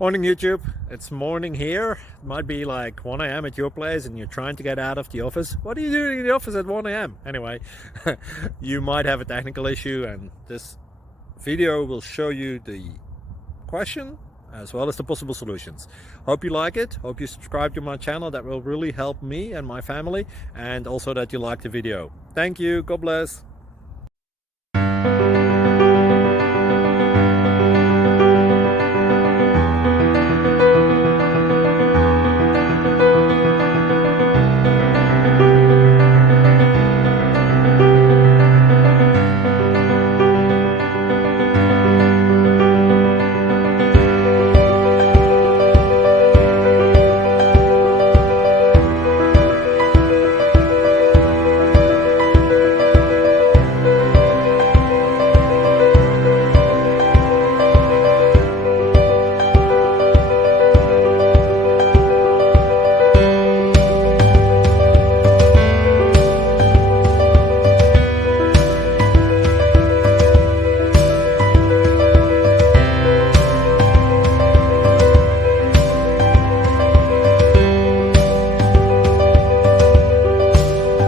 Morning YouTube, it's morning here. It might be like 1 a.m. at your place and you're trying to get out of the office. What are you doing in the office at 1 a.m.? Anyway, you might have a technical issue and this video will show you the question as well as the possible solutions. Hope you like it, hope you subscribe to my channel. That will really help me and my family, and also that you like the video. Thank you, God bless.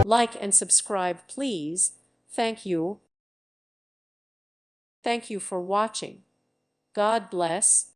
Like and subscribe, please. Thank you. Thank you for watching. God bless.